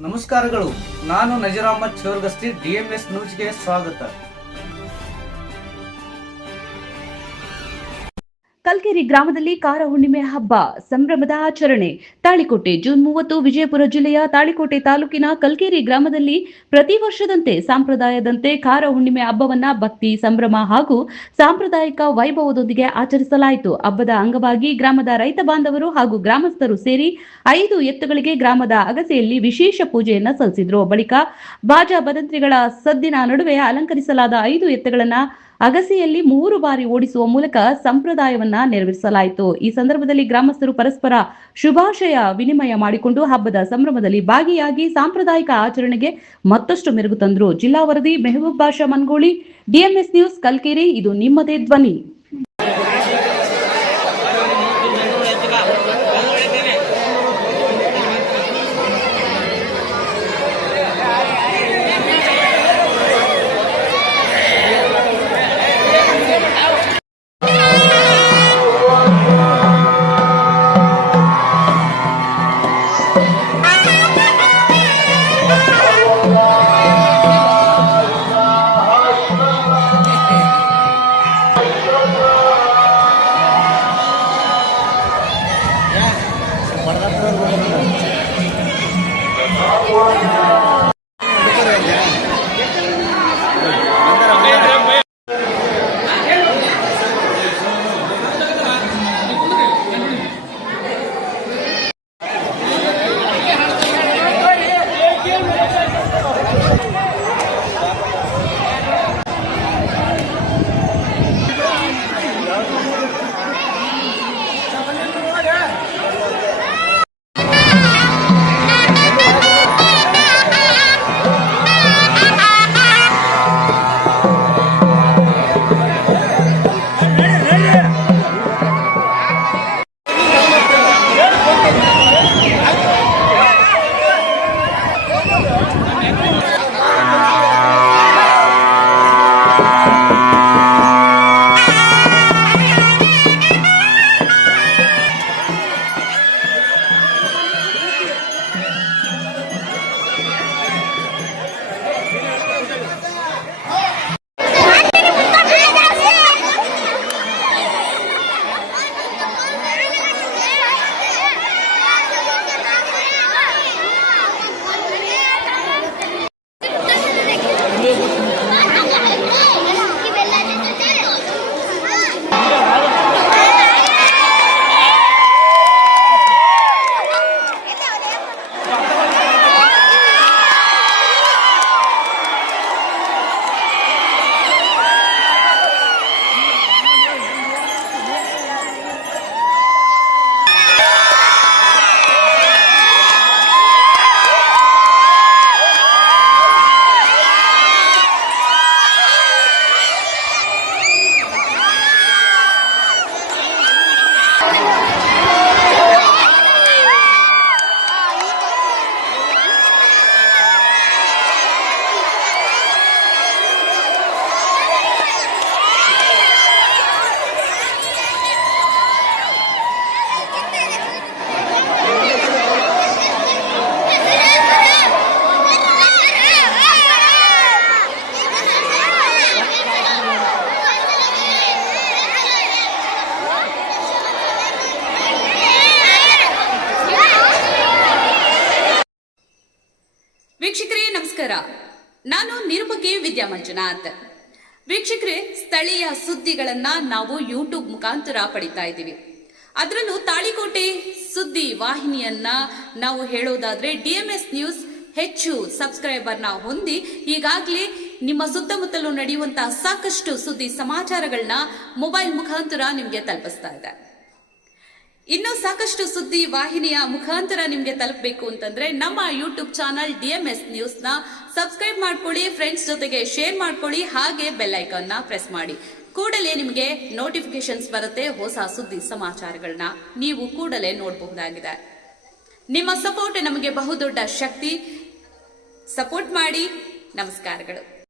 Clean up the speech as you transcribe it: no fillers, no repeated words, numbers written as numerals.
ನಮಸ್ಕಾರಗಳು. ನಾನು ನಜೀರ್ ಅಹಮದ್ ಚೋರ್ಗಸ್ತಿ, DMS ನ್ಯೂಸ್ಗೆ ಸ್ವಾಗತ. ಕಲ್ಕೆರೆ ಗ್ರಾಮದಲ್ಲಿ ಕಾರ ಹುಣ್ಣಿಮೆ ಹಬ್ಬ ಸಂಭ್ರಮದ ಆಚರಣೆ. ತಾಳಿಕೋಟೆ ಜೂನ್ 30 ವಿಜಯಪುರ ಜಿಲ್ಲೆಯ ತಾಳಿಕೋಟೆ ತಾಲೂಕಿನ ಕಲ್ಕೆರೆ ಗ್ರಾಮದಲ್ಲಿ ಪ್ರತಿ ವರ್ಷದಂತೆ ಸಂಪ್ರದಾಯದಂತೆ ಕಾರ ಹುಣ್ಣಿಮೆ ಹಬ್ಬವನ್ನ ಭಕ್ತಿ ಸಂಭ್ರಮ ಹಾಗೂ ಸಾಂಪ್ರದಾಯಿಕ ವೈಭವದೊಂದಿಗೆ ಆಚರಿಸಲಾಯಿತು. ಹಬ್ಬದ ಅಂಗವಾಗಿ ಗ್ರಾಮದ ರೈತ ಬಾಂಧವರು ಹಾಗೂ ಗ್ರಾಮಸ್ಥರು ಸೇರಿ 5 ಎತ್ತುಗಳಿಗೆ ಗ್ರಾಮದ ಅಗಸೆಯಲ್ಲಿ ವಿಶೇಷ ಪೂಜೆಯನ್ನ ಸಲ್ಲಿಸಿದ್ರು. ಬಳಿಕ ಬಾಜಾ ಭಜಂತ್ರಿಗಳ ಸದ್ದಿನ ನಡುವೆ ಅಲಂಕರಿಸಲಾದ 5 ಎತ್ತುಗಳನ್ನ ಅಗಸೆಯಲ್ಲಿ 3 ಬಾರಿ ಓಡಿಸುವ ಮೂಲಕ ಸಂಪ್ರದಾಯವನ್ನ ನೆರವೇರಿಸಲಾಯಿತು. ಈ ಸಂದರ್ಭದಲ್ಲಿ ಗ್ರಾಮಸ್ಥರು ಪರಸ್ಪರ ಶುಭಾಶಯ ವಿನಿಮಯ ಮಾಡಿಕೊಂಡು ಹಬ್ಬದ ಸಂಭ್ರಮದಲ್ಲಿ ಭಾಗಿಯಾಗಿ ಸಾಂಪ್ರದಾಯಿಕ ಆಚರಣೆಗೆ ಮತ್ತಷ್ಟು ಮೆರುಗು ತಂದರು. ಜಿಲ್ಲಾ ವರದಿ ಮೆಹಬೂಬ್ ಬಾಷಾ ಮನ್ಗೋಳಿ, DMS ನ್ಯೂಸ್ ಕಲ್ಕೆರೆ. ಇದು ನಿಮ್ಮದೇ ಧ್ವನಿ. ವೀಕ್ಷಕರೇ ನಮಸ್ಕಾರ. ನಾನು ನಿರುಪಗೆ ವಿದ್ಯಾಮಂಜುನಾಥ್. ವೀಕ್ಷಕರೇ, ಸ್ಥಳೀಯ ಸುದ್ದಿಗಳನ್ನ ನಾವು ಯೂಟ್ಯೂಬ್ ಮುಖಾಂತರ ಪಡಿತಾ ಇದ್ದೀವಿ. ಅದರಲ್ಲೂ ತಾಳಿಕೋಟೆ ಸುದ್ದಿ ವಾಹಿನಿಯನ್ನ ನಾವು ಹೇಳೋದಾದ್ರೆ DMS ನ್ಯೂಸ್ ಹೆಚ್ಚು ಸಬ್ಸ್ಕ್ರೈಬರ್ನ ಹೊಂದಿ ಈಗಾಗಲೇ ನಿಮ್ಮ ಸುತ್ತಮುತ್ತಲೂ ನಡೆಯುವಂತಹ ಸಾಕಷ್ಟು ಸುದ್ದಿ ಸಮಾಚಾರಗಳನ್ನ ಮೊಬೈಲ್ ಮುಖಾಂತರ ನಿಮಗೆ ತಲುಪಿಸ್ತಾ ಇದೆ. ಇನ್ನೂ ಸಾಕಷ್ಟು ಸುದ್ದಿ ವಾಹಿನಿಯ ಮುಖಾಂತರ ನಿಮಗೆ ತಲುಪಬೇಕು ಅಂತಂದ್ರೆ ನಮ್ಮ ಯೂಟ್ಯೂಬ್ ಚಾನಲ್ DMS ನ್ಯೂಸ್ ನ ಸಬ್ಸ್ಕ್ರೈಬ್ ಮಾಡ್ಕೊಳ್ಳಿ, ಫ್ರೆಂಡ್ಸ್ ಜೊತೆಗೆ ಶೇರ್ ಮಾಡ್ಕೊಳ್ಳಿ, ಹಾಗೆ ಬೆಲ್ ಐಕಾನ್ ನ ಪ್ರೆಸ್ ಮಾಡಿ. ಕೂಡಲೇ ನಿಮಗೆ ನೋಟಿಫಿಕೇಶನ್ಸ್ ಬರುತ್ತೆ. ಹೊಸ ಸುದ್ದಿ ಸಮಾಚಾರಗಳನ್ನ ನೀವು ಕೂಡಲೇ ನೋಡಬಹುದಾಗಿದೆ. ನಿಮ್ಮ ಸಪೋರ್ಟ್ ನಮಗೆ ಬಹುದೊಡ್ಡ ಶಕ್ತಿ. ಸಪೋರ್ಟ್ ಮಾಡಿ. ನಮಸ್ಕಾರಗಳು.